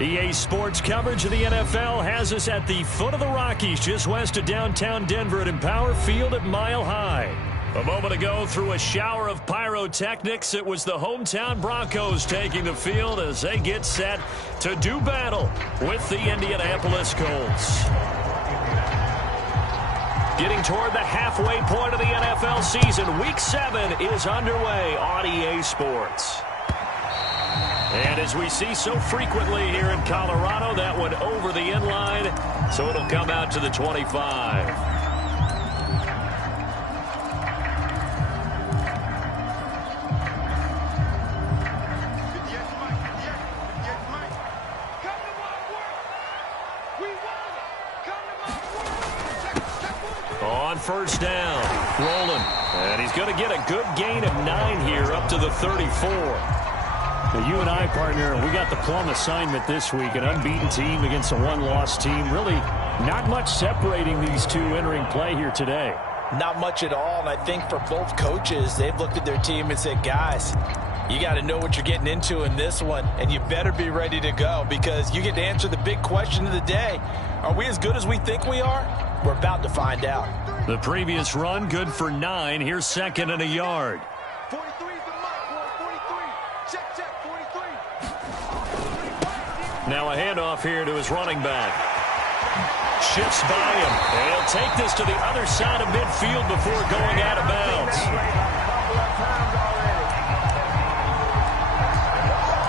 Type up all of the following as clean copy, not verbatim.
EA Sports coverage of the NFL has us at the foot of the Rockies, just west of downtown Denver at Empower Field at Mile High. A moment ago, through a shower of pyrotechnics, it was the hometown Broncos taking the field as they get set to do battle with the Indianapolis Colts. Getting toward the halfway point of the NFL season, Week 7 is underway on EA Sports. And as we see so frequently here in Colorado, that one over the inline, so it'll come out to the 25. On first down, rolling, and he's going to get a good gain of 9 here up to the 34. Now, you and I, partner, we got the plum assignment this week, an unbeaten team against a one-loss team. Really not much separating these two entering play here today. Not much at all, and I think for both coaches, they've looked at their team and said, guys, you got to know what you're getting into in this one, and you better be ready to go because you get to answer the big question of the day. Are we as good as we think we are? We're about to find out. The previous run, good for 9. Here's second and a yard. 43 is the mark, 43. Check, 43. Now a handoff here to his running back. Shifts by him. And he'll take this to the other side of midfield before going out of bounds.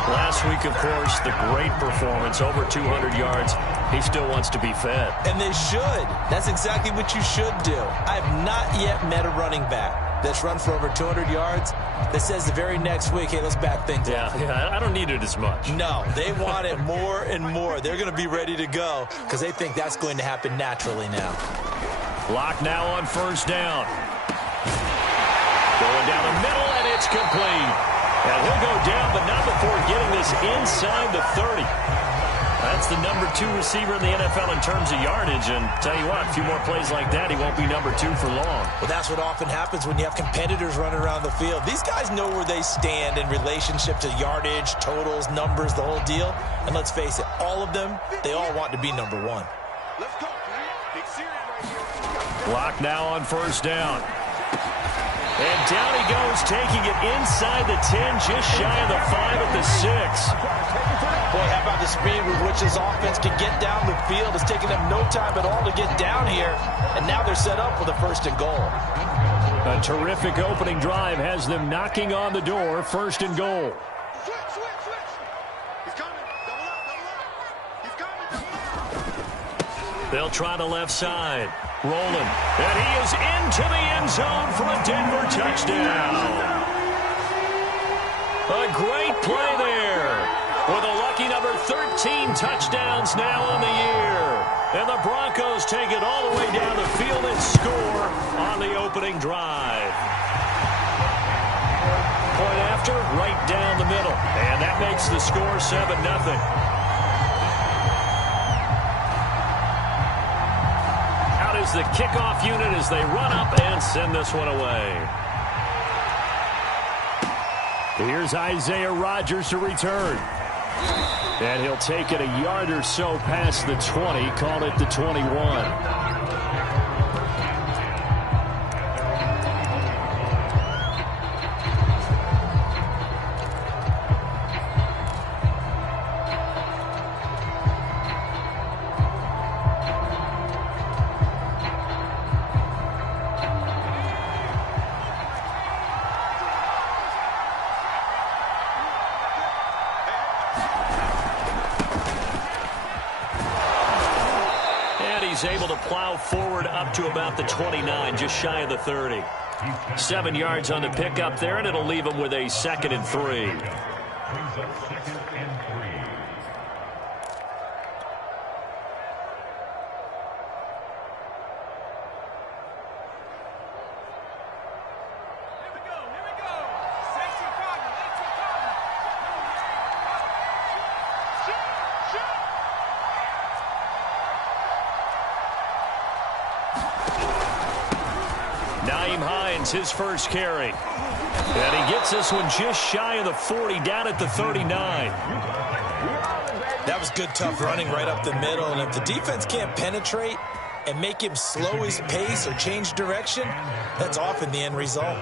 Last week, of course, the great performance, over 200 yards. He still wants to be fed. And they should. That's exactly what you should do. I have not yet met a running back that's run for over 200 yards that says the very next week, hey, let's back things up. Yeah, I don't need it as much. No, they want it more and more. They're going to be ready to go because they think that's going to happen naturally now. Lock now on first down. Going down the middle, and it's complete. And he'll go down, but not before getting this inside the 30. That's the number 2 receiver in the NFL in terms of yardage. And tell you what, a few more plays like that, he won't be number 2 for long. Well, that's what often happens when you have competitors running around the field. These guys know where they stand in relationship to yardage, totals, numbers, the whole deal. And let's face it, all of them, they all want to be number 1. Let's go, man. Big series right here. Lock now on first down. And down he goes, taking it inside the 10, just shy of the 5 at the 6. Boy, how about the speed with which this offense can get down the field? It's taking them no time at all to get down here. And now they're set up for the first and goal. A terrific opening drive has them knocking on the door, first and goal. Switch. He's coming. Double up. He's coming. Double up. They'll try the left side. Rolling. And he is into the end zone for a Denver touchdown. A great play there. With a lucky number 13 touchdowns now on the year. And the Broncos take it all the way down the field and score on the opening drive. Point after, right down the middle. And that makes the score 7-0. Is the kickoff unit as they run up and send this one away. Here's Isaiah Rodgers to return. And he'll take it a yard or so past the 20, call it the 21. Able to plow forward up to about the 29, just shy of the 30. 7 yards on the pickup there, and it'll leave him with a 2nd and 3. His first carry. And he gets this one just shy of the 40, down at the 39. That was good, tough running right up the middle. And if the defense can't penetrate and make him slow his pace or change direction, that's often the end result.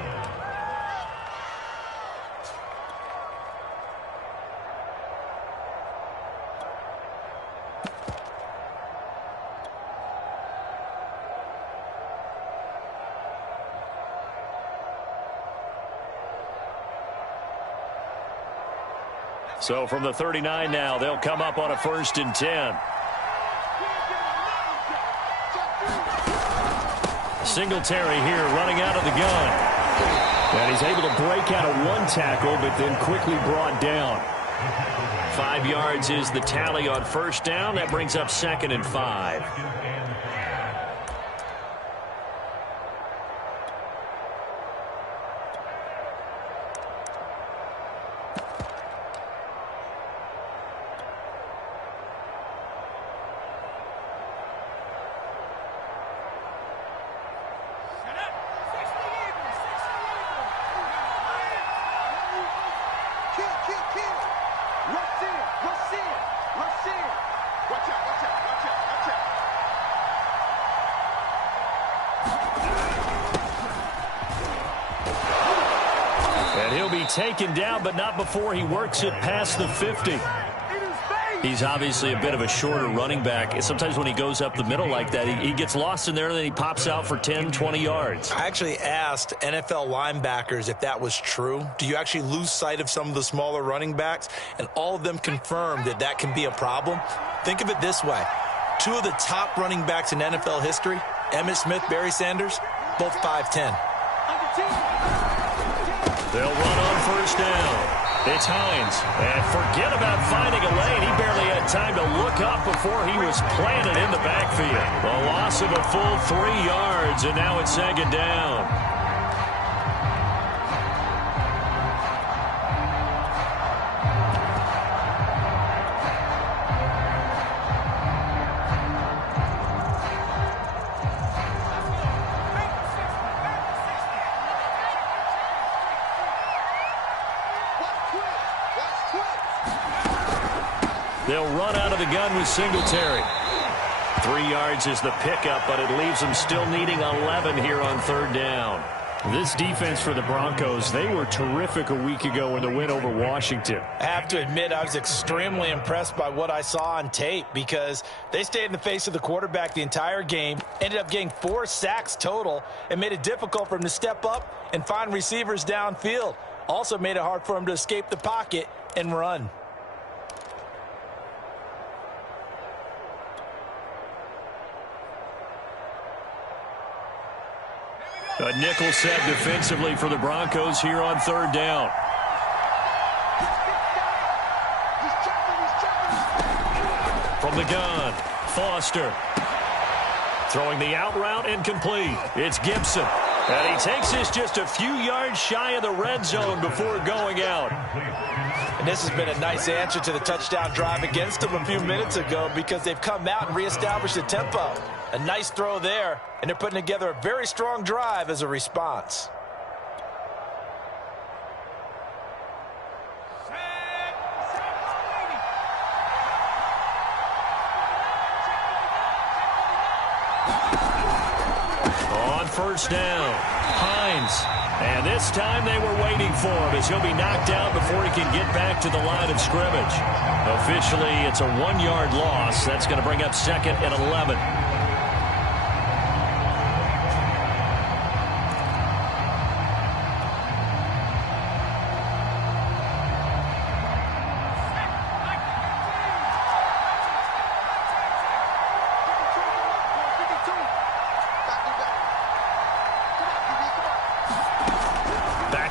So from the 39 now, they'll come up on a 1st and 10. Singletary here running out of the gun. And he's able to break out of one tackle, but then quickly brought down. 5 yards is the tally on 1st down. That brings up 2nd and 5. And he'll be taken down, but not before he works it past the 50. He's obviously a bit of a shorter running back. Sometimes when he goes up the middle like that, he gets lost in there, and then he pops out for 10, 20 yards. I actually asked NFL linebackers if that was true. Do you actually lose sight of some of the smaller running backs? And all of them confirmed that that can be a problem. Think of it this way. 2 of the top running backs in NFL history, Emmitt Smith, Barry Sanders, both 5'10". They'll run on 1st down. It's Hines. And forget about finding a lane. He barely had time to look up before he was planted in the backfield. A loss of a full 3 yards, and now it's 2nd down. They'll run out of the gun with Singletary. 3 yards is the pickup, but it leaves them still needing 11 here on 3rd down. This defense for the Broncos, they were terrific a week ago in the win over Washington. I have to admit, I was extremely impressed by what I saw on tape because they stayed in the face of the quarterback the entire game, ended up getting 4 sacks total, and made it difficult for him to step up and find receivers downfield. Also made it hard for him to escape the pocket and run. A nickel set defensively for the Broncos here on 3rd down. From the gun, Foster. Throwing the out route incomplete. It's Gibson. And he takes this just a few yards shy of the red zone before going out. And this has been a nice answer to the touchdown drive against them a few minutes ago because they've come out and reestablished the tempo. A nice throw there, and they're putting together a very strong drive as a response. On 1st down, Hines. And this time they were waiting for him as he'll be knocked down before he can get back to the line of scrimmage. Officially, it's a 1-yard loss. That's going to bring up 2nd and 11.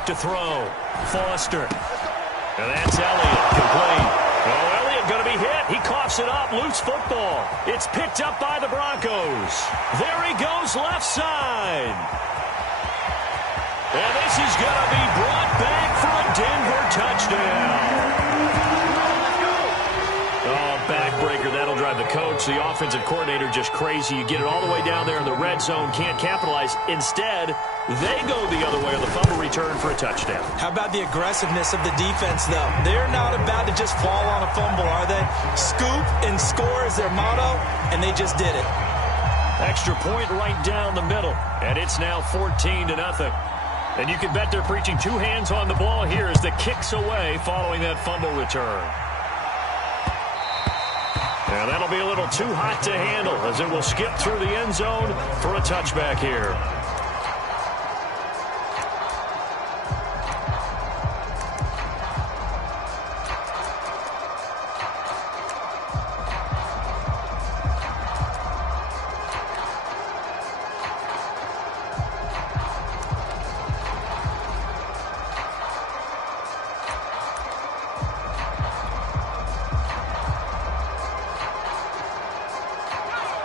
To throw. Foster. And that's Elliott. Complete. Oh, Elliott going to be hit. He coughs it up. Loose football. It's picked up by the Broncos. There he goes left side. And this is going to be brought back for a Denver touchdown. Oh, backbreaker. That'll drive the coach, the offensive coordinator, just crazy. You get it all the way down there in the red zone, can't capitalize. Instead, they go the other way on the fumble return for a touchdown. How about the aggressiveness of the defense, though? They're not about to just fall on a fumble, are they? Scoop and score is their motto, and they just did it. Extra point right down the middle, and it's now 14-0. And you can bet they're preaching two hands on the ball here as the kick's away following that fumble return. And that'll be a little too hot to handle as it will skip through the end zone for a touchback here.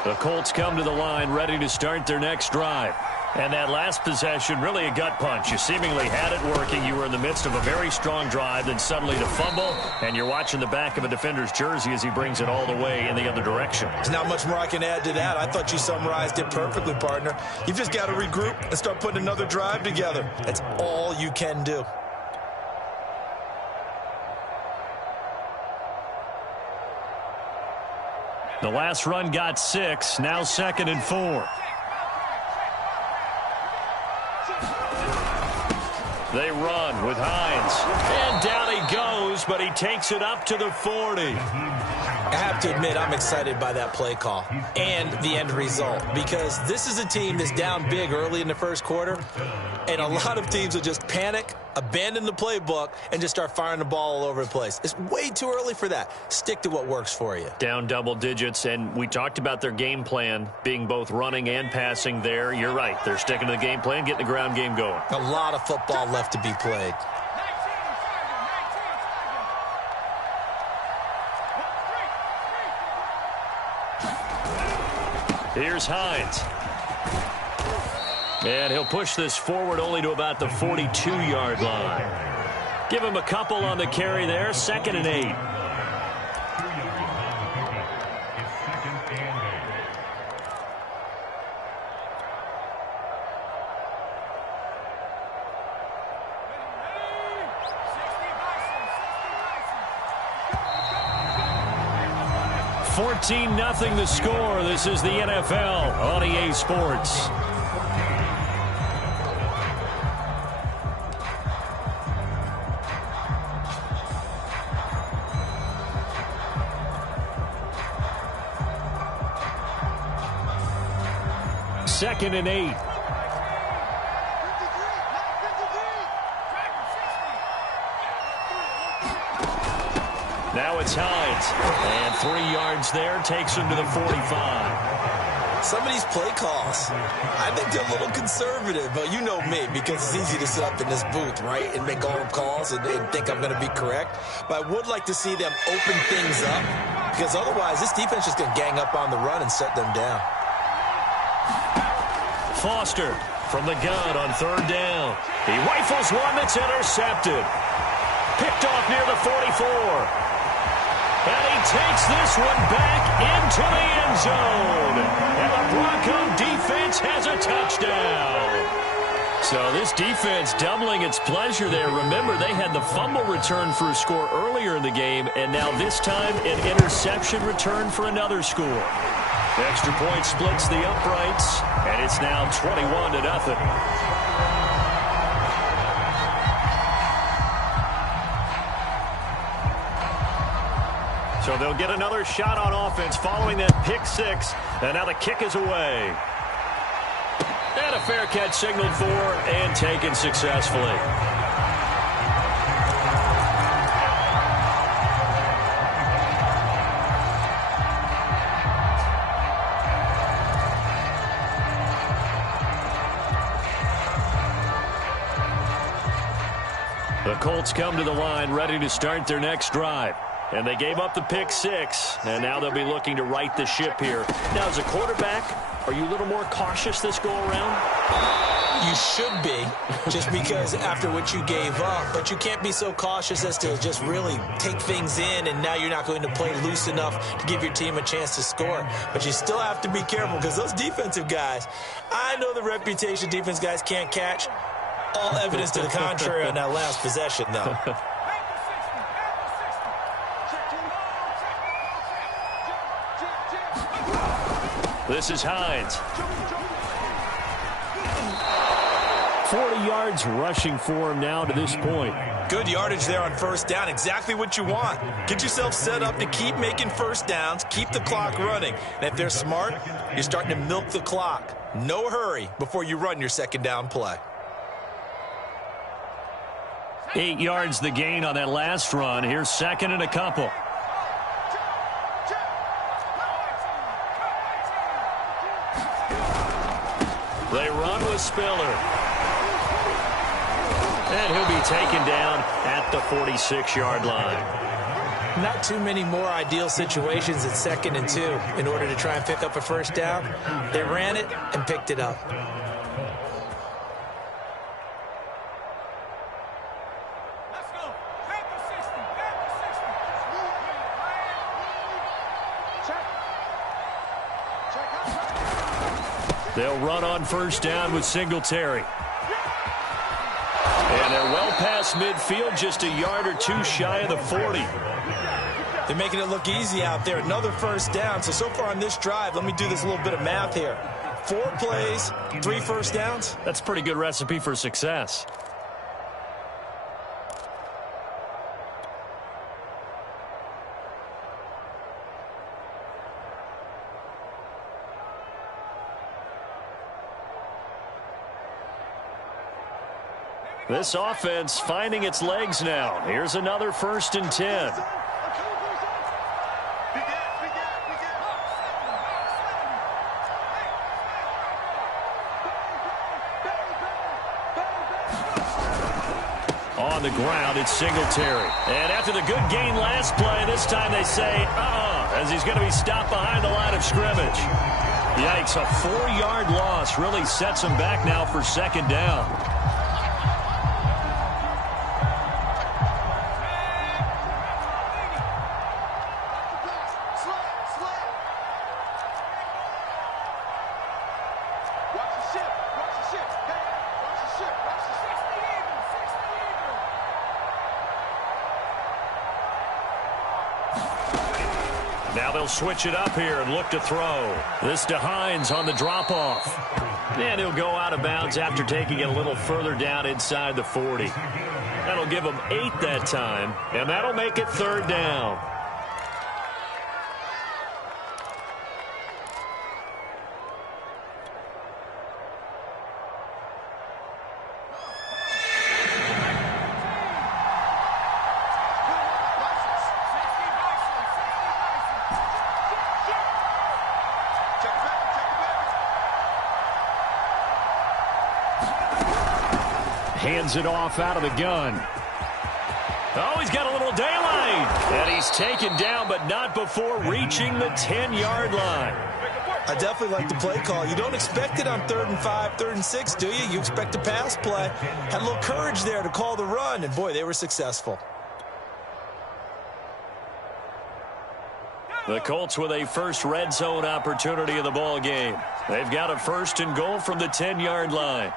The Colts come to the line ready to start their next drive. And that last possession, really a gut punch. You seemingly had it working. You were in the midst of a very strong drive, then suddenly to fumble, and you're watching the back of a defender's jersey as he brings it all the way in the other direction. There's not much more I can add to that. I thought you summarized it perfectly, partner. You've just got to regroup and start putting another drive together. That's all you can do. The last run got 6, now 2nd and 4. They run with Hines. And down he goes, but he takes it up to the 40. I have to admit, I'm excited by that play call and the end result, because this is a team that's down big early in the first quarter, and a lot of teams will just panic, abandon the playbook, and just start firing the ball all over the place. It's way too early for that. Stick to what works for you. Down double digits, and we talked about their game plan being both running and passing there. You're right. They're sticking to the game plan, getting the ground game going. A lot of football left to be played. Here's Hines. And he'll push this forward only to about the 42-yard line. Give him a couple on the carry there. 2nd and 8. $14-0 the score. This is the NFL on EA Sports. Second and 8. Now it's Hines. And 3 yards there takes him to the 45. Some of these play calls, I think they're a little conservative, but you know me, because it's easy to sit up in this booth, right, and make all the calls and think I'm going to be correct. But I would like to see them open things up, because otherwise this defense is going to gang up on the run and shut them down. Foster from the gun on 3rd down. He rifles one that's intercepted. Picked off near the 44. And he takes this one back into the end zone. And the Bronco defense has a touchdown. So this defense doubling its pleasure there. Remember, they had the fumble return for a score earlier in the game, and now this time an interception return for another score. The extra point splits the uprights, and it's now 21-0. So they'll get another shot on offense following that pick 6, and now the kick is away. And a fair catch signaled for and taken successfully. The Colts come to the line ready to start their next drive. And they gave up the pick 6, and now they'll be looking to right the ship here. Now, as a quarterback, Are you a little more cautious this go-around? You should be, just because after what you gave up. But you can't be so cautious as to just really take things in, and now you're not going to play loose enough to give your team a chance to score. But you still have to be careful, because those defensive guys, I know the reputation defense guys can't catch. All evidence to the contrary on that last possession, though. This is Hines. 40 yards rushing for him now to this point. Good yardage there on first down. Exactly what you want. Get yourself set up to keep making first downs, keep the clock running. And if they're smart, you're starting to milk the clock. No hurry before you run your second down play. 8 yards the gain on that last run. Here's second and a couple. They run with Spiller. And he'll be taken down at the 46-yard line. Not too many more ideal situations at 2nd and 2 in order to try and pick up a first down. They ran it and picked it up. They'll run on first down with Singletary. And they're well past midfield, just a yard or two shy of the 40. They're making it look easy out there. Another first down. So far on this drive, let me do this little bit of math here. 4 plays, 3 first downs. That's a pretty good recipe for success. This offense finding its legs now. Here's another 1st and 10. On the ground, it's Singletary. And after the good gain last play, this time they say, as he's going to be stopped behind the line of scrimmage. Yikes, a 4-yard loss really sets him back now for second down. Now they'll switch it up here and look to throw. This to Hines on the drop-off. And he'll go out of bounds after taking it a little further down inside the 40. That'll give him 8 that time, and that'll make it 3rd down. Hands it off out of the gun. Oh, he's got a little daylight. And he's taken down, but not before reaching the 10-yard line. I definitely like the play call. You don't expect it on 3rd and 5, 3rd and 6, do you? You expect a pass play. Had a little courage there to call the run, and boy, they were successful. The Colts with a first red zone opportunity in the ball game. They've got a 1st and goal from the 10-yard line.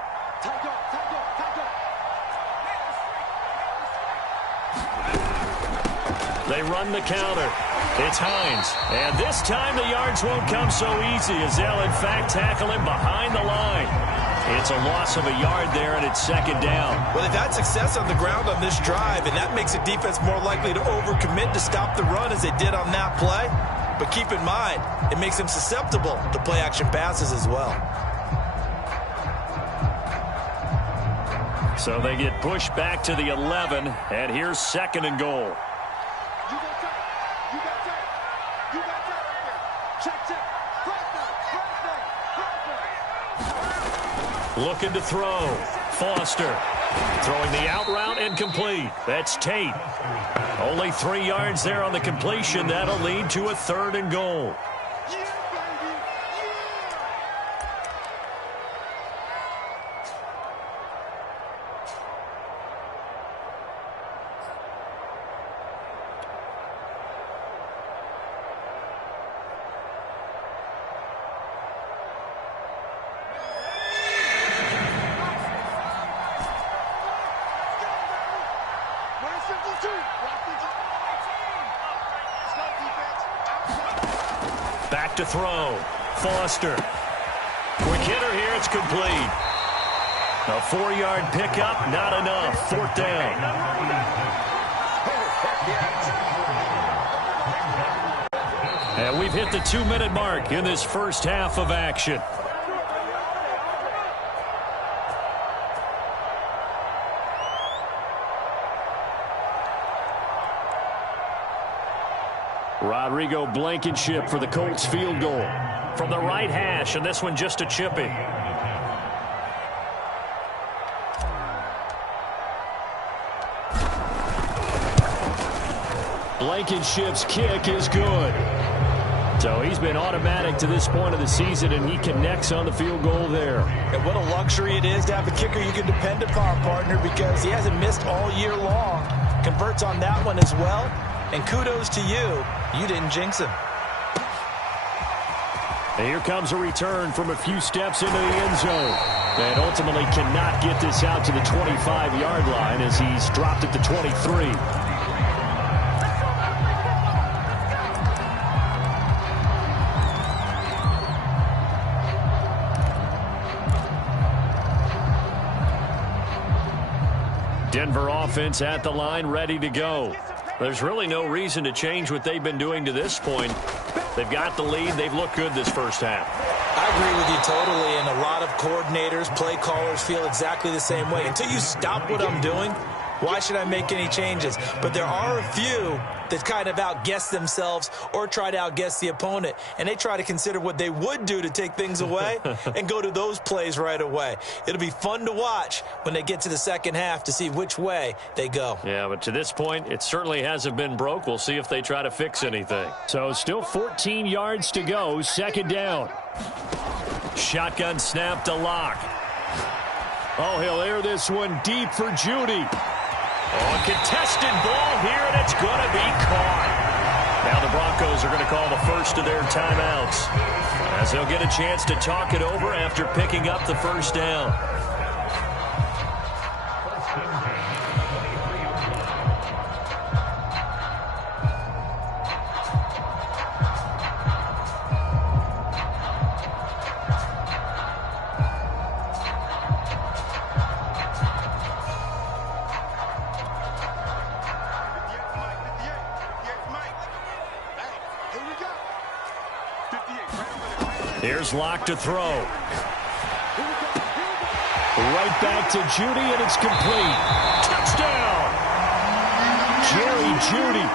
They run the counter. It's Hines. And this time the yards won't come so easy as they'll, in fact, tackle him behind the line. It's a loss of a yard there, and it's 2nd down. Well, they've had success on the ground on this drive, and that makes the defense more likely to overcommit to stop the run as they did on that play. But keep in mind, it makes them susceptible to play-action passes as well. So they get pushed back to the 11, and here's 2nd and goal. Looking to throw. Foster throwing the out route and complete. That's Tate. Only 3 yards there on the completion. That'll lead to a 3rd and goal. back to throw. Foster. Quick hitter here. It's complete. A 4-yard pickup, not enough. 4th down. And we've hit the 2-minute mark in this first half of action. Rodrigo Blankenship for the Colts field goal. From the right hash, and this one just a chippy. Blankenship's kick is good. So he's been automatic to this point of the season, and he connects on the field goal there. And what a luxury it is to have a kicker you can depend upon, partner, because he hasn't missed all year long. Converts on that one as well. And kudos to you. You didn't jinx him. And here comes a return from a few steps into the end zone. And ultimately cannot get this out to the 25-yard line as he's dropped it to 23. Denver offense at the line, ready to go. There's really no reason to change what they've been doing to this point. They've got the lead. They've looked good this first half. I agree with you totally, and a lot of coordinators, play callers feel exactly the same way. Until you stop what I'm doing, why should I make any changes? But there are a few that kind of outguess themselves or try to outguess the opponent, and they try to consider what they would do to take things away and go to those plays right away. It'll be fun to watch when they get to the second half to see which way they go. Yeah, but to this point, it certainly hasn't been broke. We'll see if they try to fix anything. So still 14 yards to go, 2nd down. Shotgun snap to Locke. Oh, he'll air this one deep for Judy. Oh, a contested ball here, and it's going to be caught. Now the Broncos are going to call the first of their timeouts, as they'll get a chance to talk it over after picking up the first down. Here's Locke to throw. Right back to Judy, and it's complete. Touchdown! Jerry Judy.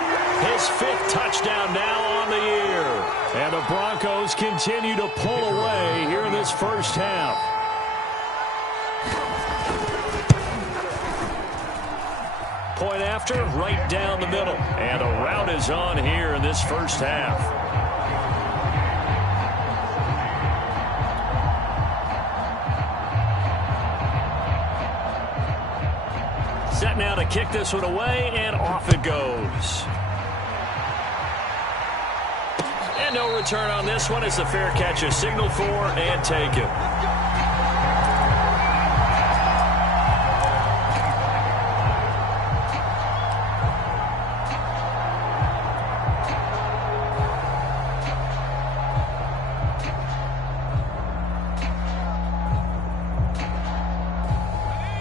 His 5th touchdown now on the year. And the Broncos continue to pull away here in this first half. Point after, right down the middle. And the route is on here in this first half. Set now to kick this one away, and off it goes. And no return on this one. It's a fair catch, a signal for, and taken.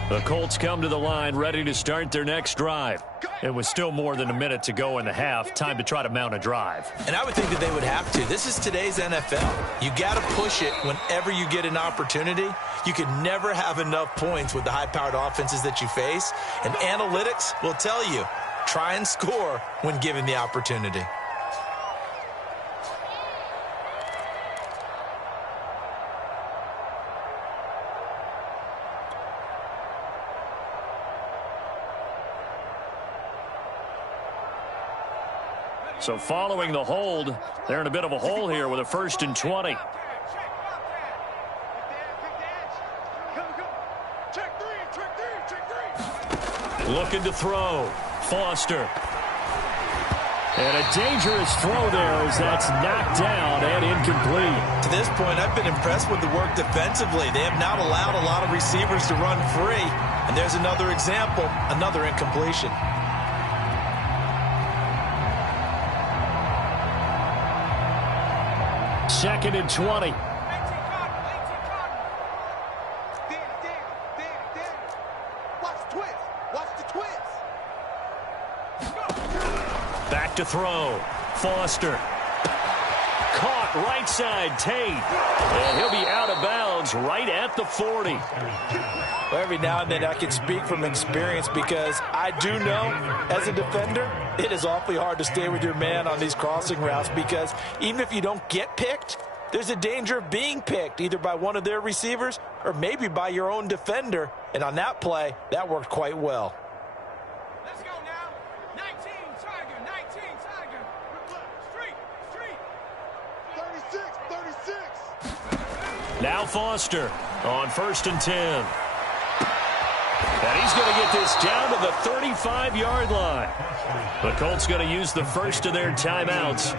The Colts come to the line, ready to start their next drive. It was still more than a minute to go in the half. Time to try to mount a drive. And I would think that they would have to. This is today's NFL. You got to push it whenever you get an opportunity. You can never have enough points with the high-powered offenses that you face. And analytics will tell you, try and score when given the opportunity. So following the hold, they're in a bit of a hole here with a 1st and 20. Looking to throw. Foster. And a dangerous throw there as that's knocked down and incomplete. To this point, I've been impressed with the work defensively. They have not allowed a lot of receivers to run free. And there's another example, another incompletion. 2nd and 20. Back to throw. Foster. Caught right side, Tate. And he'll be out of bounds right at the 40. Well, every now and then I can speak from experience because I do know as a defender, it is awfully hard to stay with your man on these crossing routes because even if you don't get picked, there's a danger of being picked either by one of their receivers or maybe by your own defender. And on that play, that worked quite well. Let's go now. 19 Tiger, 19 Tiger. Street. 36. Now Foster on 1st and 10. And he's going to get this down to the 35-yard line. The Colts going to use the first of their timeouts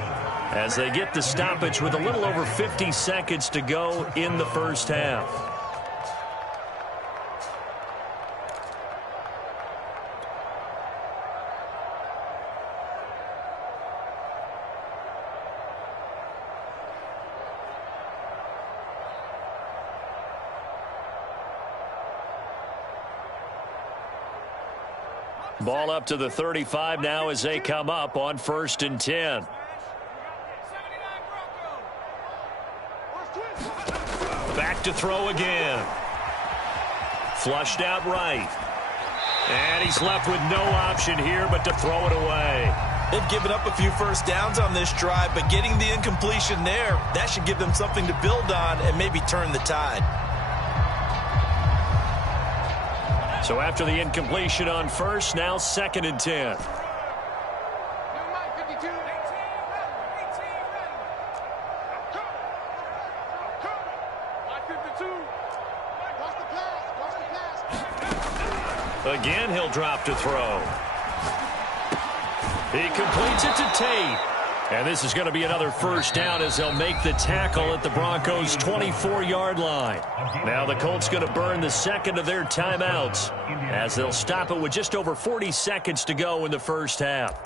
as they get the stoppage with a little over 50 seconds to go in the first half. Ball up to the 35 now as they come up on 1st and 10. Back to throw again. Flushed out right. And he's left with no option here but to throw it away. They've given up a few first downs on this drive, but getting the incompletion there, that should give them something to build on and maybe turn the tide. So after the incompletion on 1st, now 2nd and 10. Again, he'll drop to throw. He completes it to Tate. And this is going to be another first down as they'll make the tackle at the Broncos' 24-yard line. Now the Colts going to burn the second of their timeouts as they'll stop it with just over 40 seconds to go in the first half.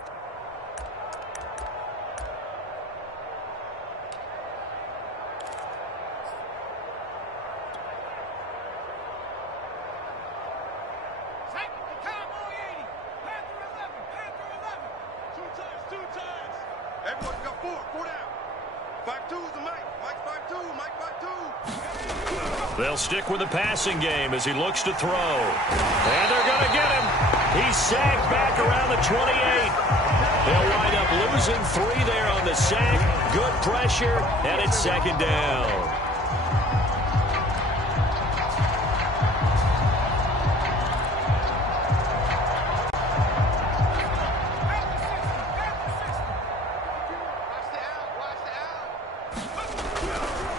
They'll stick with the passing game as he looks to throw. And they're going to get him. He's sacked back around the 28. They'll wind up losing 3 there on the sack. Good pressure, and it's 2nd down.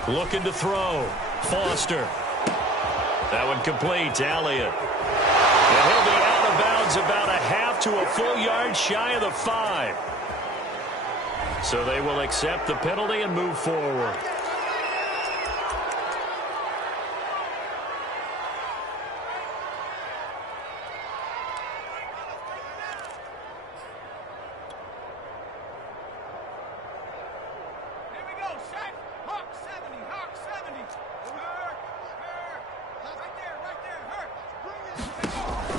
Looking to throw. Foster. That one complete. Elliott. And he'll be out of bounds about a half to a full yard shy of the 5. So they will accept the penalty and move forward.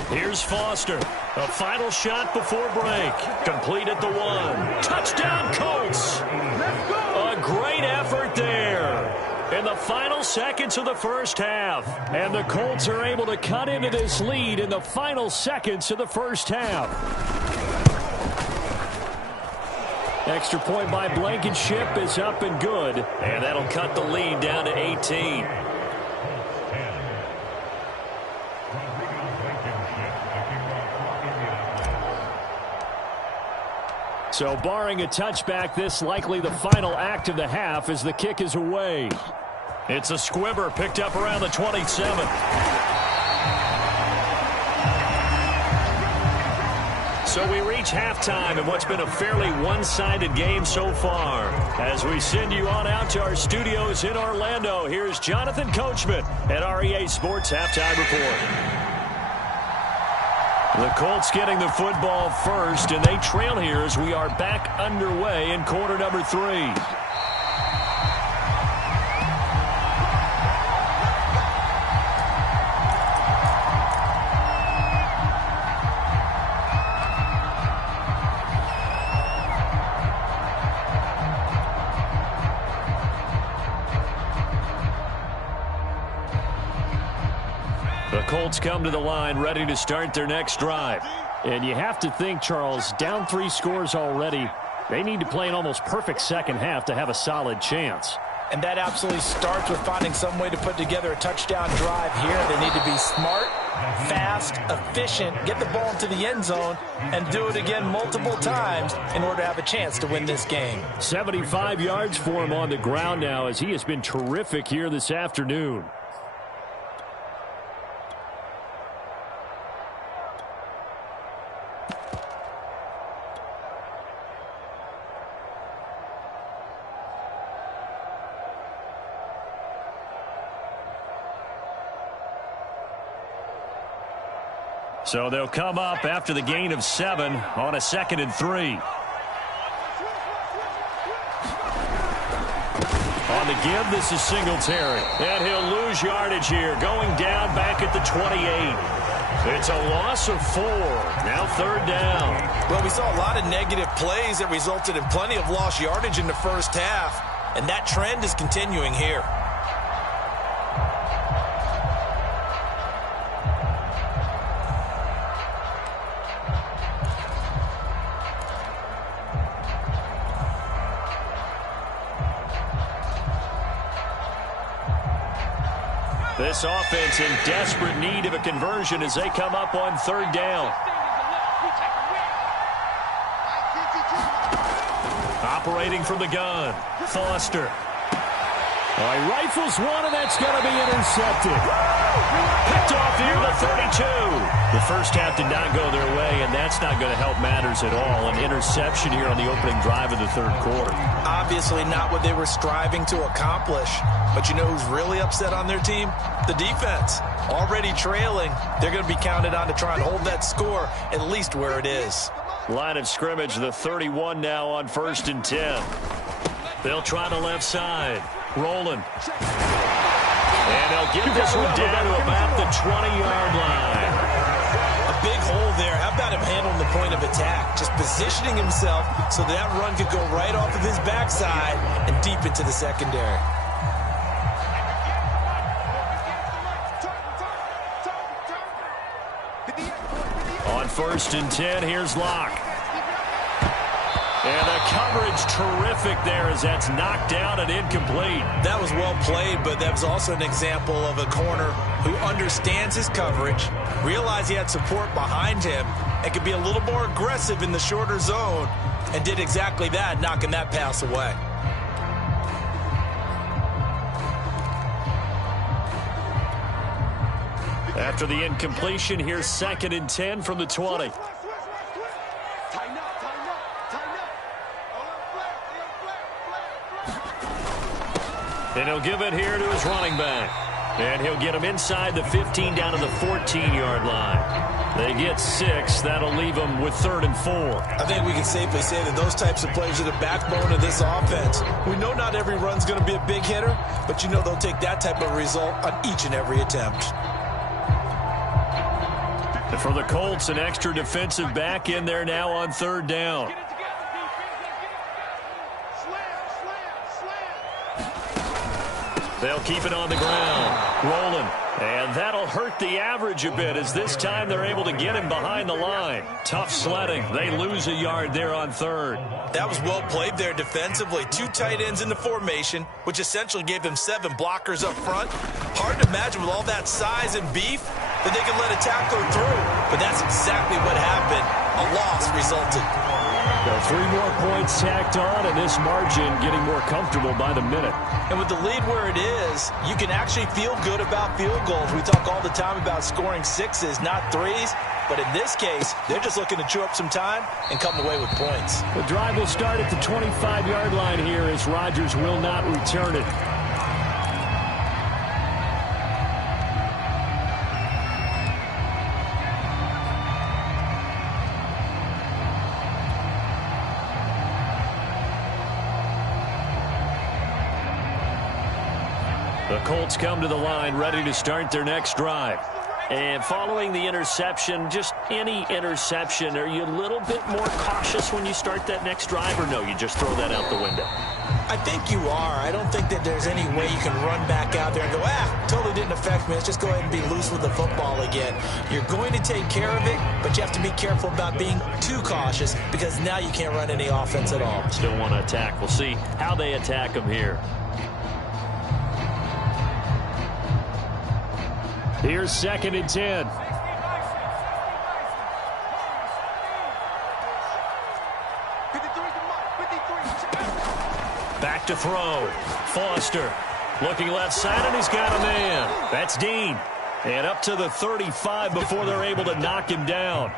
Here's Foster. A final shot before break. Complete at the 1. Touchdown, Colts. A great effort there in the final seconds of the first half. And the Colts are able to cut into this lead in the final seconds of the first half. Extra point by Blankenship is up and good. And that'll cut the lead down to 18. So barring a touchback, this likely the final act of the half as the kick is away. It's a squibber picked up around the 27. So we reach halftime in what's been a fairly one-sided game so far. As we send you on out to our studios in Orlando, here's Jonathan Coachman at REA Sports Halftime Report. The Colts getting the football first, and they trail here as we are back underway in quarter number 3. The Colts come to the line ready to start their next drive. And you have to think, Charles, down 3 scores already. They need to play an almost perfect second half to have a solid chance. And that absolutely starts with finding some way to put together a touchdown drive here. They need to be smart, fast, efficient, get the ball into the end zone, and do it again multiple times in order to have a chance to win this game. 75 yards for him on the ground now, as he has been terrific here this afternoon. So they'll come up after the gain of 7 on a 2nd and 3. On the give, this is Singletary. And he'll lose yardage here, going down back at the 28. It's a loss of 4. Now 3rd down. Well, we saw a lot of negative plays that resulted in plenty of lost yardage in the first half. And that trend is continuing here. This offense in desperate need of a conversion as they come up on 3rd down. Operating from the gun, Foster. He rifles one, and that's going to be intercepted. Picked off near the 32. The first half did not go their way, and that's not going to help matters at all. An interception here on the opening drive of the 3rd quarter. Obviously not what they were striving to accomplish. But you know who's really upset on their team? The defense. Already trailing. They're going to be counted on to try and hold that score at least where it is. Line of scrimmage, the 31 now on 1st and 10. They'll try the left side. Rolling. And they'll get this one down to about the 20-yard line. A big hole there. How about him handling the point of attack? Just positioning himself so that run could go right off of his backside and deep into the secondary. On 1st and 10, here's Locke. And the coverage terrific there as that's knocked down and incomplete. That was well played, but that was also an example of a corner who understands his coverage, realized he had support behind him, and could be a little more aggressive in the shorter zone, and did exactly that, knocking that pass away. After the incompletion, here's 2nd and 10 from the 20. And he'll give it here to his running back. And he'll get him inside the 15 down to the 14-yard line. They get 6. That'll leave them with 3rd and 4. I think we can safely say that those types of plays are the backbone of this offense. We know not every run's going to be a big hitter, but you know they'll take that type of result on each and every attempt. And for the Colts, an extra defensive back in there now on 3rd down. They'll keep it on the ground. Rolling. And that'll hurt the average a bit as this time they're able to get him behind the line. Tough sledding. They lose a yard there on 3rd. That was well played there defensively. 2 tight ends in the formation, which essentially gave them 7 blockers up front. Hard to imagine with all that size and beef that they can let a tackler through. But that's exactly what happened. A loss resulted. 3 more points tacked on, and this margin getting more comfortable by the minute. And with the lead where it is, you can actually feel good about field goals. We talk all the time about scoring 6s, not 3s. But in this case, they're just looking to chew up some time and come away with points. The drive will start at the 25-yard line here as Rodgers will not return it. The Colts come to the line ready to start their next drive. And following the interception, just any interception, are you a little bit more cautious when you start that next drive, or no, you just throw that out the window? I think you are. I don't think that there's any way you can run back out there and go, totally didn't affect me. Let's just go ahead and be loose with the football again. You're going to take care of it, but you have to be careful about being too cautious because now you can't run any offense at all. Still want to attack. We'll see how they attack him here. Here's 2nd and 10. Back to throw. Foster looking left side, and he's got a man. That's Dean. And up to the 35 before they're able to knock him down.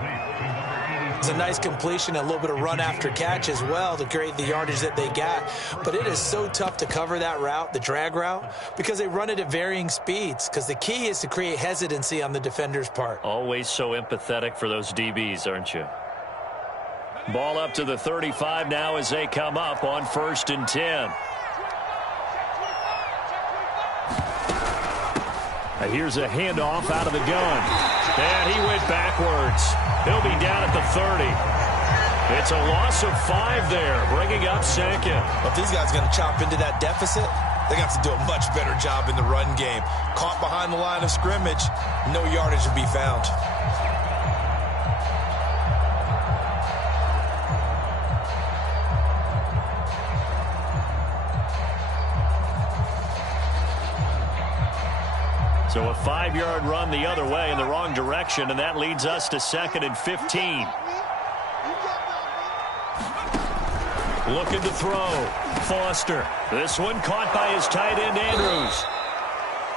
It's a nice completion, a little bit of run after catch as well to create the yardage that they got. But it is so tough to cover that route, the drag route, because they run it at varying speeds. Because the key is to create hesitancy on the defender's part. Always so empathetic for those DBs, aren't you? Ball up to the 35 now as they come up on 1st and 10. Here's a handoff out of the gun. And he went backwards. He'll be down at the 30. It's a loss of 5 there, bringing up 2nd. If these guys are going to chop into that deficit, they're going to have to do a much better job in the run game. Caught behind the line of scrimmage, no yardage to be found. So a 5-yard run the other way in the wrong direction, and that leads us to 2nd and 15. Looking to throw. Foster. This one caught by his tight end, Andrews.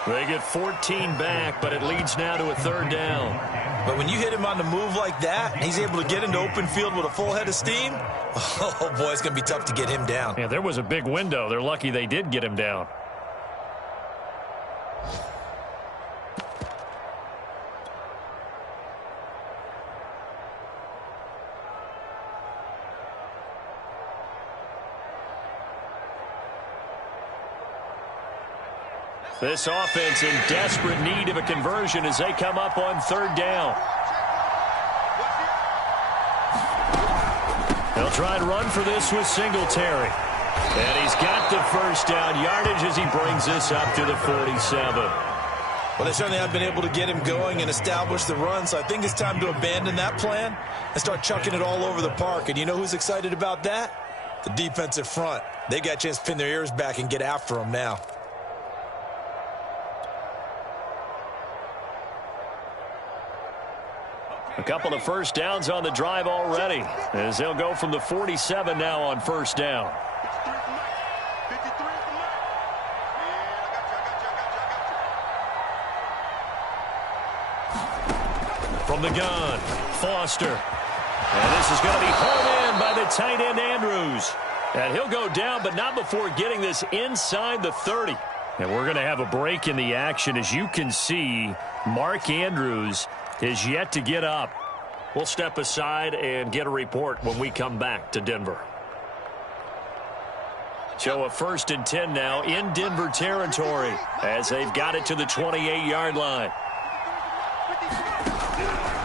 They get 14 back, but it leads now to a 3rd down. But when you hit him on the move like that, he's able to get into open field with a full head of steam, oh, boy, it's going to be tough to get him down. Yeah, there was a big window. They're lucky they did get him down. This offense in desperate need of a conversion as they come up on 3rd down. They'll try and run for this with Singletary. And he's got the 1st down yardage as he brings this up to the 47. Well, they certainly have been able to get him going and establish the run, so I think it's time to abandon that plan and start chucking it all over the park. And you know who's excited about that? The defensive front. They got a chance to pin their ears back and get after him now. A couple of 1st downs on the drive already as they'll go from the 47 now on 1st down. From the gun, Foster. And this is going to be hauled in by the tight end, Andrews. And he'll go down, but not before getting this inside the 30. And we're going to have a break in the action. As you can see, Mark Andrews is yet to get up. We'll step aside and get a report when we come back to Denver. So a 1st and 10 now in Denver territory as they've got it to the 28-yard line.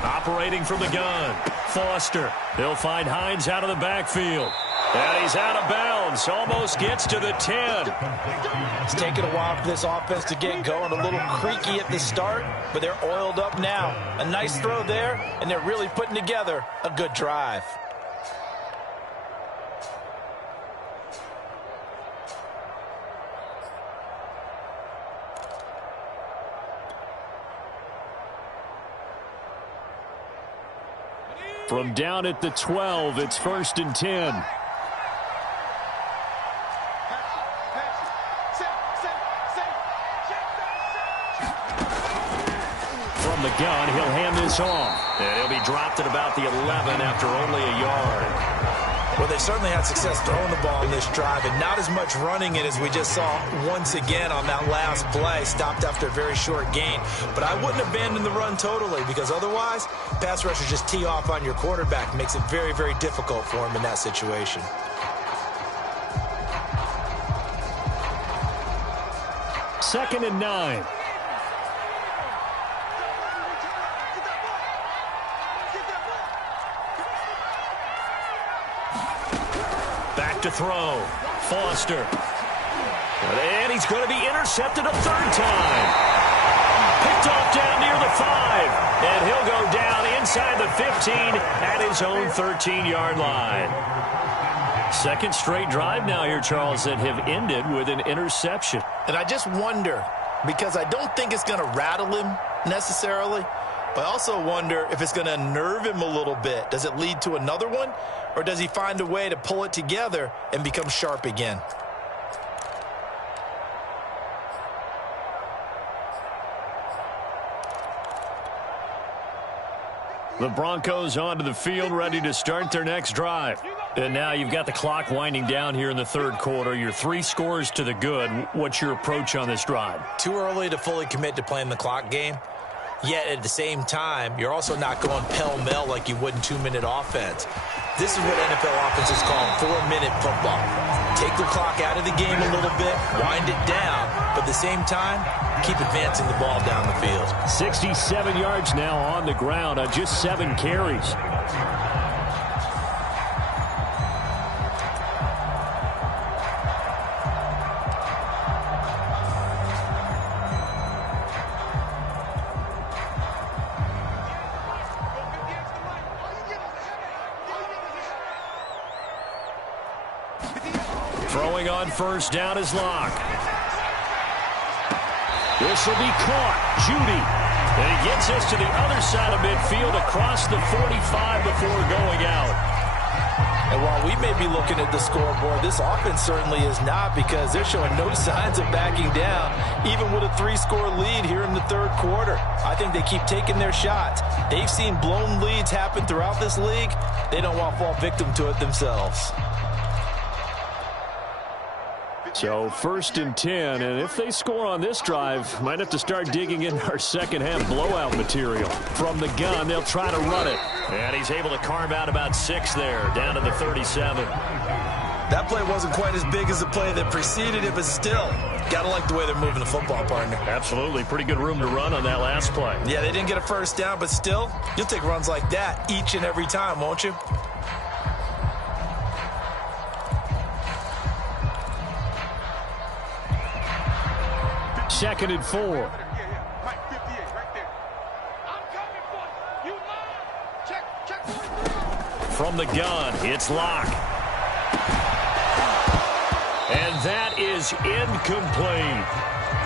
Operating from the gun, Foster. They'll find Hines out of the backfield. And he's out of bounds. Almost gets to the 10. It's taken a while for this offense to get going. A little creaky at the start, but they're oiled up now. A nice throw there, and they're really putting together a good drive. From down at the 12, it's 1st and 10. From the gun, he'll hand this off. And he'll be dropped at about the 11 after only a yard. Well, they certainly had success throwing the ball in this drive and not as much running it as we just saw once again on that last play. Stopped after a very short gain. But I wouldn't abandon the run totally because otherwise, pass rushers just tee off on your quarterback. Makes it very, very difficult for him in that situation. Second and 9. Back to throw. Foster. And he's going to be intercepted a third time. Picked off down near the 5. And he'll go down inside the 15 at his own 13-yard line. Second straight drive now here, Charles, that have ended with an interception. And I just wonder, because I don't think it's going to rattle him necessarily, but I also wonder if it's going to unnerve him a little bit. Does it lead to another one, or does he find a way to pull it together and become sharp again? The Broncos onto the field, ready to start their next drive. And now you've got the clock winding down here in the third quarter. You're 3 scores to the good. What's your approach on this drive? Too early to fully commit to playing the clock game. Yet at the same time, you're also not going pell-mell like you would in 2-minute offense. This is what NFL offenses call 4-minute football. Take the clock out of the game a little bit, wind it down, but at the same time, keep advancing the ball down the field. 67 yards now on the ground on just 7 carries. Throwing on first down is Locke. This will be caught. Judy. And he gets us to the other side of midfield across the 45 before going out. And while we may be looking at the scoreboard, this offense certainly is not, because they're showing no signs of backing down, even with a 3-score lead here in the third quarter. I think they keep taking their shots. They've seen blown leads happen throughout this league. They don't want to fall victim to it themselves. So 1st and 10, and if they score on this drive, might have to start digging in our second-half blowout material. From the gun, they'll try to run it. And he's able to carve out about 6 there, down to the 37. That play wasn't quite as big as the play that preceded it, but still, got to like the way they're moving the football, partner. Absolutely. Pretty good room to run on that last play. Yeah, they didn't get a first down, but still, you'll take runs like that each and every time, won't you? Second and 4. From the gun, it's Locke. And that is incomplete.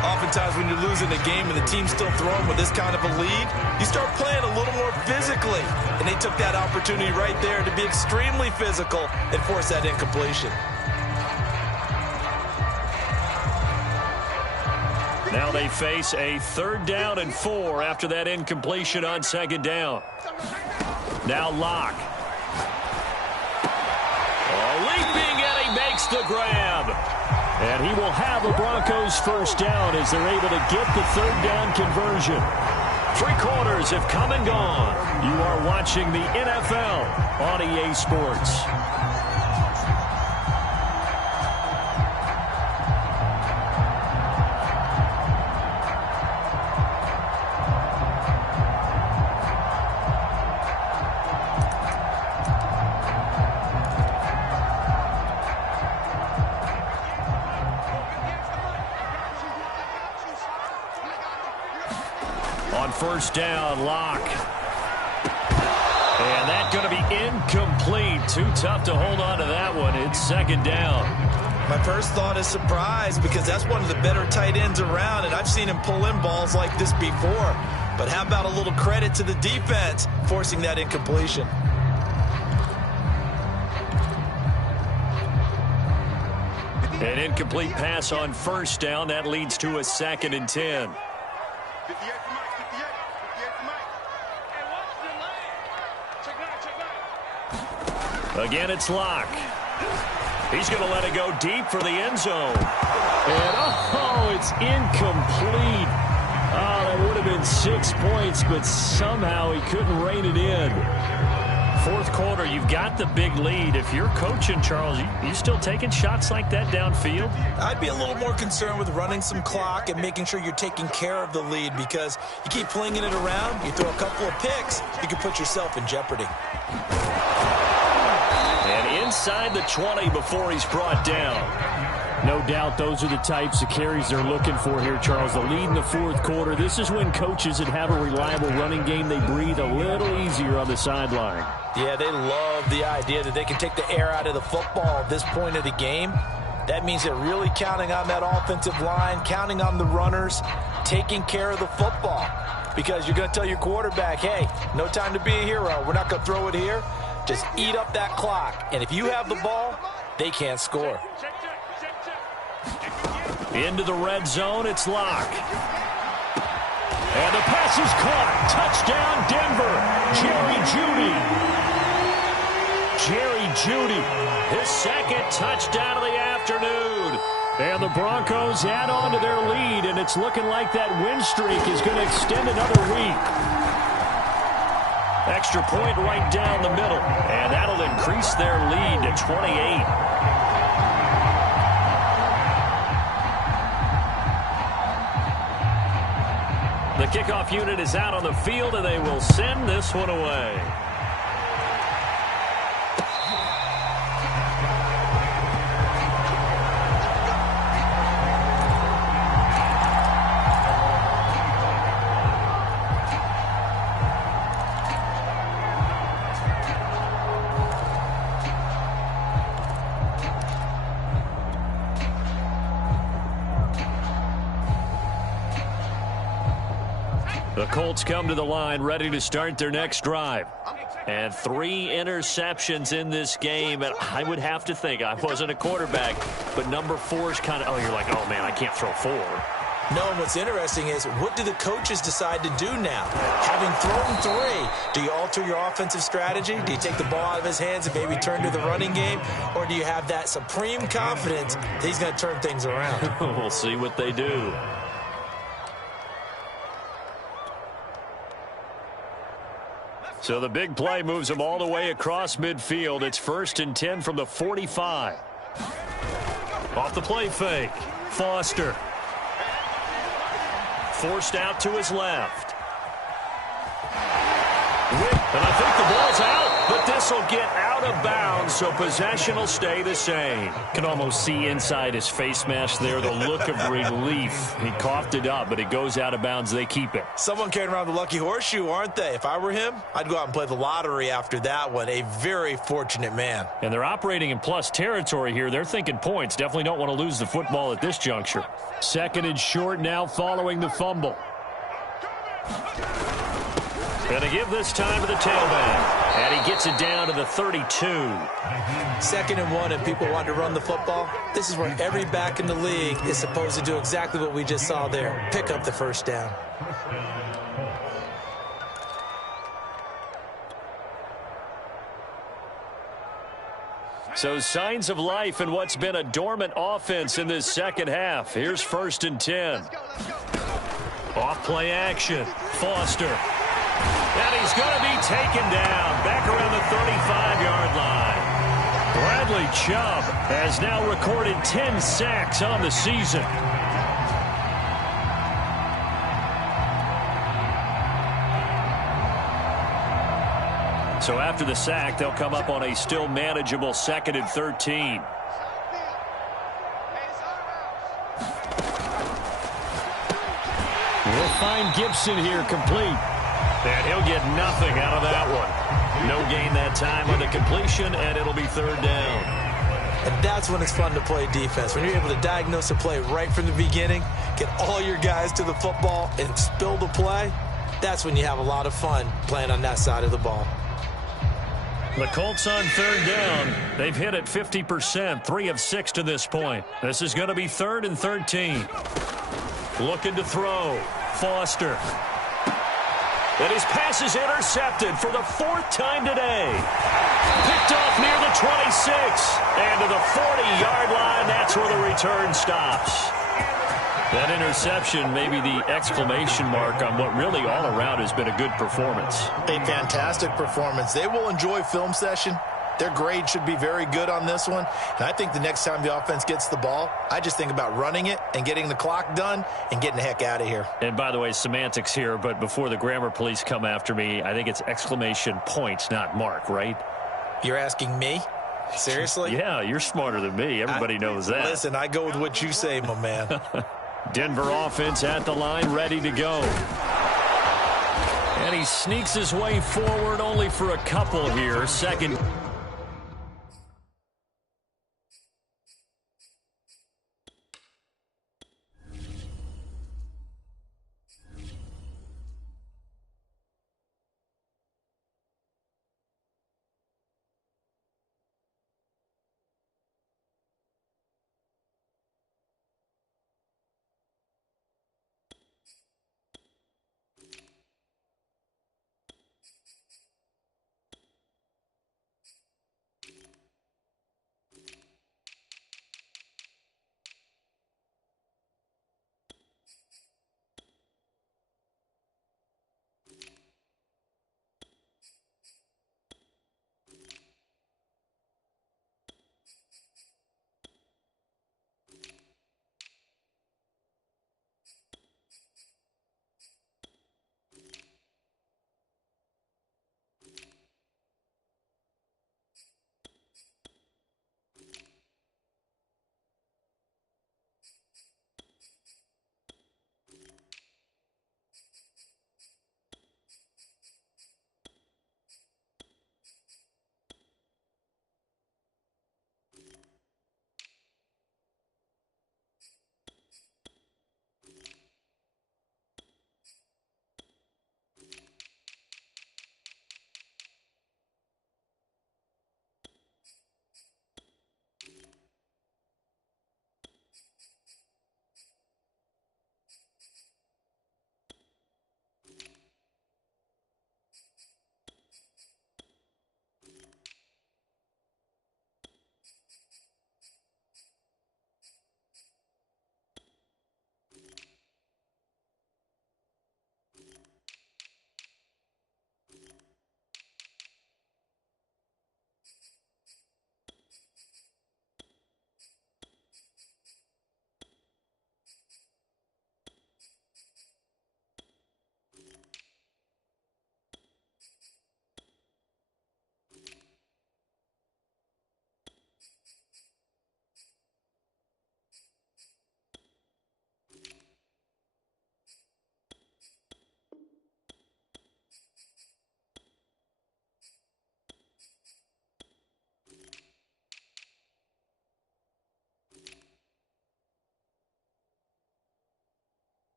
Oftentimes when you're losing a game and the team's still throwing with this kind of a lead, you start playing a little more physically. And they took that opportunity right there to be extremely physical and force that incompletion. Now they face a 3rd down and 4 after that incompletion on 2nd down. Now Locke. Leaping, and he makes the grab. And he will have a Broncos first down as they're able to get the 3rd down conversion. 3 quarters have come and gone. You are watching the NFL on EA Sports. On first down, Locke. And that's going to be incomplete. Too tough to hold on to that one. It's 2nd down. My first thought is surprise, because that's one of the better tight ends around, and I've seen him pull in balls like this before. But how about a little credit to the defense forcing that incompletion? An incomplete pass on first down. That leads to a 2nd and 10. Again, it's Locke. He's going to let it go deep for the end zone. And, oh, it's incomplete. Oh, that would have been 6 points, but somehow he couldn't rein it in. 4th quarter, you've got the big lead. If you're coaching, Charles, you still taking shots like that downfield? I'd be a little more concerned with running some clock and making sure you're taking care of the lead, because you keep flinging it around, you throw a couple of picks, you can put yourself in jeopardy. And inside the 20 before he's brought down. No doubt those are the types of carries they're looking for here, Charles. The lead in the fourth quarter. This is when coaches that have a reliable running game, they breathe a little easier on the sideline. Yeah, they love the idea that they can take the air out of the football at this point of the game. That means they're really counting on that offensive line, counting on the runners, taking care of the football. Because you're going to tell your quarterback, hey, no time to be a hero. We're not going to throw it here. Just eat up that clock. And if you have the ball, they can't score. Into the red zone, it's Locke. And the pass is caught. Touchdown, Denver. Jerry Jeudy. Jerry Jeudy, his second touchdown of the afternoon. And the Broncos add on to their lead, and it's looking like that win streak is going to extend another week. Extra point right down the middle, and that'll increase their lead to 28. The kickoff unit is out on the field, and they will send this one away. The Colts come to the line ready to start their next drive. And 3 interceptions in this game. And I would have to think, I wasn't a quarterback, but number 4 is kind of, oh, you're like, oh, man, I can't throw 4. No, and what's interesting is, what do the coaches decide to do now? Having thrown 3, do you alter your offensive strategy? Do you take the ball out of his hands and maybe turn to the running game? Or do you have that supreme confidence that he's going to turn things around? We'll see what they do. So the big play moves them all the way across midfield. It's 1st and 10 from the 45. Off the play fake. Foster. Forced out to his left. And I think the ball's out, but this will get out of bounds, so possession will stay the same. Can almost see inside his face mask there, the look of relief. He coughed it up, but it goes out of bounds. They keep it. Someone carrying around the lucky horseshoe, aren't they? If I were him, I'd go out and play the lottery after that one. A very fortunate man. And they're operating in plus territory here. They're thinking points. Definitely don't want to lose the football at this juncture. 2nd and short now following the fumble. Going to give this time to the tailback. And he gets it down to the 32. 2nd and 1, and people want to run the football. This is where every back in the league is supposed to do exactly what we just saw there. Pick up the first down. So signs of life in what's been a dormant offense in this second half. Here's 1st and 10. Off play action. Foster. And he's going to be taken down back around the 35-yard line. Bradley Chubb has now recorded 10 sacks on the season. So after the sack, they'll come up on a still manageable 2nd and 13. We'll find Gibson here complete. And he'll get nothing out of that one. No gain that time on the completion, and it'll be 3rd down. And that's when it's fun to play defense. When you're able to diagnose a play right from the beginning, get all your guys to the football, and spill the play, that's when you have a lot of fun playing on that side of the ball. The Colts on 3rd down. They've hit it 50%, 3 of 6 to this point. This is going to be 3rd and 13. Looking to throw. Foster. And his pass is intercepted for the 4th time today. Picked off near the 26. And to the 40-yard line, that's where the return stops. That interception may be the exclamation mark on what really all around has been a good performance. A fantastic performance. They will enjoy film session. Their grade should be very good on this one. And I think the next time the offense gets the ball, I just think about running it and getting the clock done and getting the heck out of here. And by the way, semantics here, but before the grammar police come after me, I think it's exclamation points, not mark, right? You're asking me? Seriously? Yeah, you're smarter than me. Everybody knows that. Listen, I go with what you say, my man. Denver offense at the line, ready to go. And he sneaks his way forward only for a couple here. Second.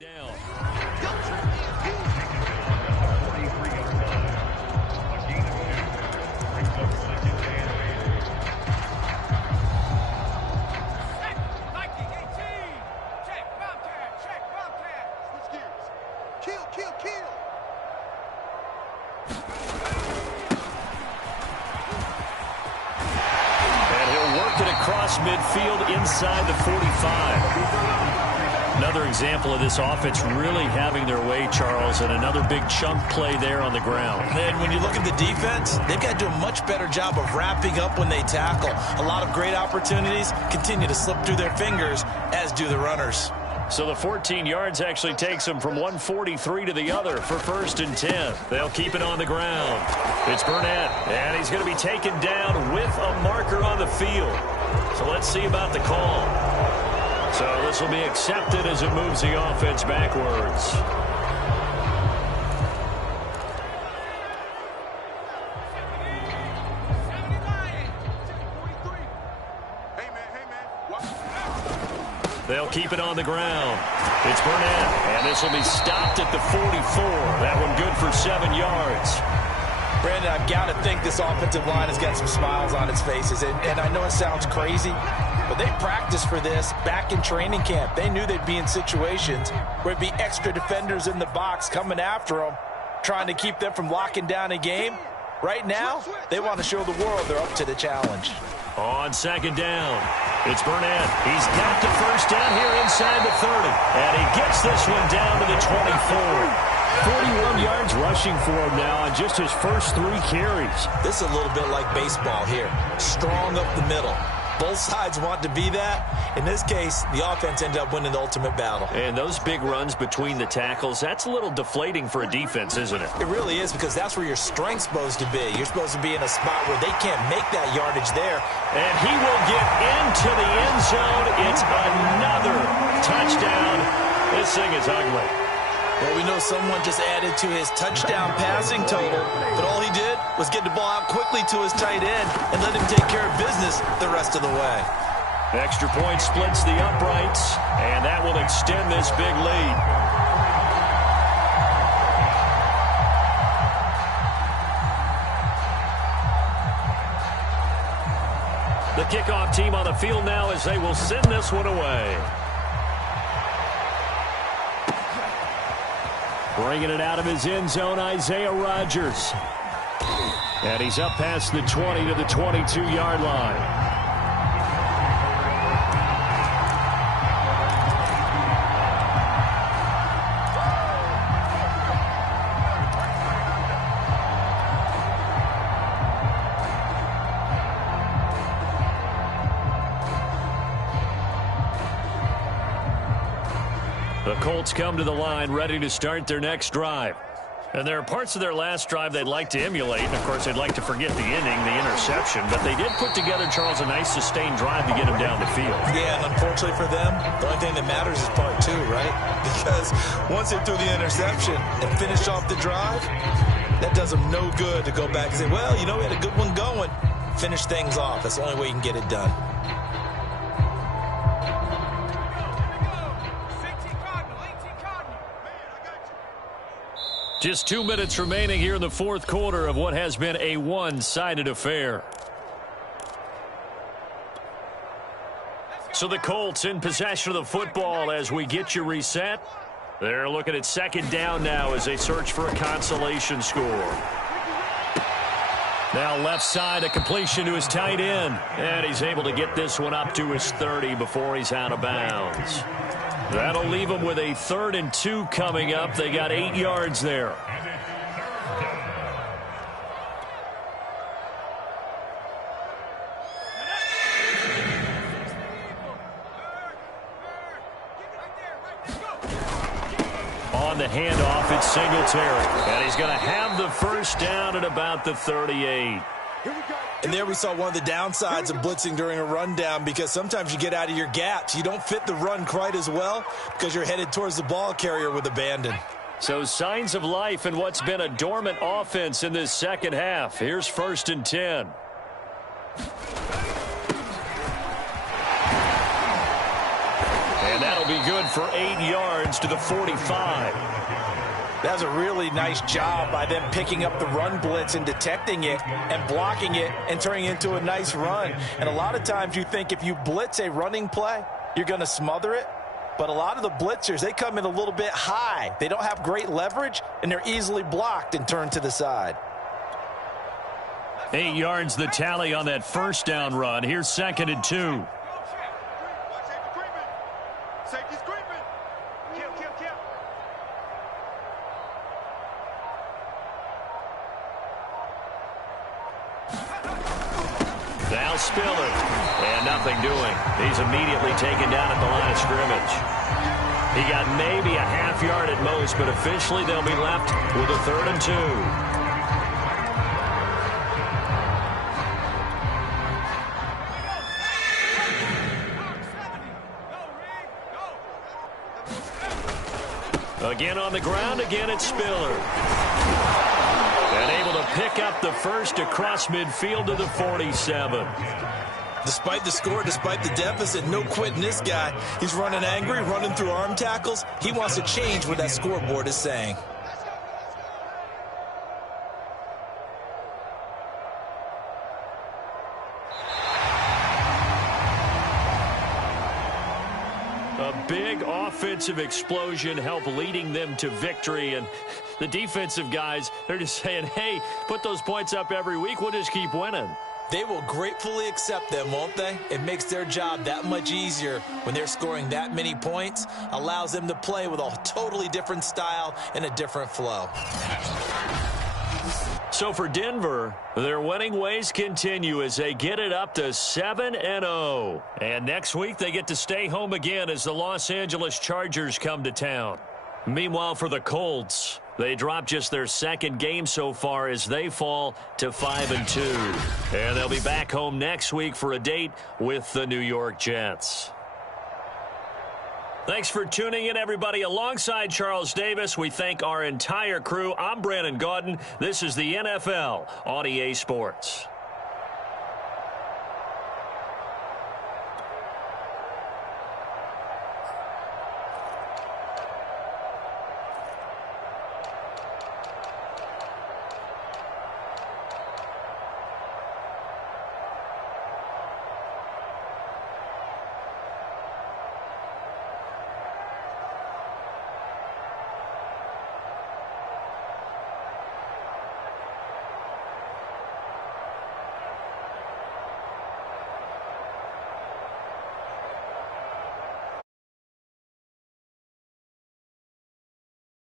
Down. Across midfield inside the 45. Another example of this offense really having their way, Charles, and another big chunk play there on the ground. And when you look at the defense, they've got to do a much better job of wrapping up when they tackle. A lot of great opportunities continue to slip through their fingers, as do the runners. So the 14 yards actually takes them from 143 to the other for 1st and 10. They'll keep it on the ground. It's Burnett, and he's going to be taken down with a marker on the field. So let's see about the call. So this will be accepted as it moves the offense backwards. They'll keep it on the ground. It's Burnett, and this will be stopped at the 44. That one good for 7 yards. Brandon, I've got to think this offensive line has got some smiles on its faces. And I know it sounds crazy, but they practiced for this back in training camp. They knew they'd be in situations where it'd be extra defenders in the box coming after them, trying to keep them from locking down a game. Right now, they want to show the world they're up to the challenge. On second down, it's Burnett. He's got the first down here inside the 30. And he gets this one down to the 24. 41 yards rushing for him now on just his first 3 carries. This is a little bit like baseball here. Strong up the middle. Both sides want to be that. In this case, the offense ended up winning the ultimate battle. And those big runs between the tackles, that's a little deflating for a defense, isn't it? It really is, because that's where your strength's supposed to be. You're supposed to be in a spot where they can't make that yardage there. And he will get into the end zone. It's another touchdown. This thing is ugly. Well, we know someone just added to his touchdown passing total, but all he did was get the ball out quickly to his tight end and let him take care of business the rest of the way. Extra point splits the uprights, and that will extend this big lead. The kickoff team on the field now as they will send this one away. Bringing it out of his end zone, Isaiah Rodgers. And he's up past the 20 to the 22-yard line. The Colts come to the line ready to start their next drive. And there are parts of their last drive they'd like to emulate. And, of course, they'd like to forget the inning, the interception. But they did put together, Charles, a nice sustained drive to get him down the field. Yeah, and unfortunately for them, the only thing that matters is part 2, right? Because once they threw the interception and finished off the drive, that does them no good to go back and say, well, you know, we had a good one going. Finish things off. That's the only way you can get it done. Just 2 minutes remaining here in the fourth quarter of what has been a one-sided affair. So the Colts in possession of the football as we get you reset. They're looking at second down now as they search for a consolation score. Now left side, a completion to his tight end. And he's able to get this one up to his 30 before he's out of bounds. That'll leave them with a 3rd and 2 coming up. They got 8 yards there. On the handoff, it's Singletary. And he's going to have the first down at about the 38. And there we saw one of the downsides of blitzing during a rundown, because sometimes you get out of your gaps. You don't fit the run quite as well because you're headed towards the ball carrier with abandon. So signs of life in what's been a dormant offense in this second half. Here's 1st and 10. And that'll be good for 8 yards to the 45. That's a really nice job by them picking up the run blitz and detecting it and blocking it and turning it into a nice run. And a lot of times you think if you blitz a running play, you're going to smother it. But a lot of the blitzers, they come in a little bit high. They don't have great leverage, and they're easily blocked and turned to the side. 8 yards the tally on that first down run. Here's 2nd and 2. Now Spiller, and nothing doing. He's immediately taken down at the line of scrimmage. He got maybe a half yard at most, but officially they'll be left with a 3rd and 2. Again on the ground, again it's Spiller. And able to pick up the first across midfield to the 47. Despite the score, despite the deficit, no quitting this guy. He's running angry, running through arm tackles. He wants to change what that scoreboard is saying. A big offensive explosion helped leading them to victory, and the defensive guys, they're just saying, hey, put those points up every week, we'll just keep winning. They will gratefully accept them, won't they? It makes their job that much easier when they're scoring that many points, allows them to play with a totally different style and a different flow. So for Denver, their winning ways continue as they get it up to 7-0. And next week they get to stay home again as the Los Angeles Chargers come to town. Meanwhile, for the Colts, they drop just their second game so far as they fall to 5-2. And they'll be back home next week for a date with the New York Jets. Thanks for tuning in, everybody. Alongside Charles Davis, we thank our entire crew. I'm Brandon Gaudin. This is the NFL on EA Sports.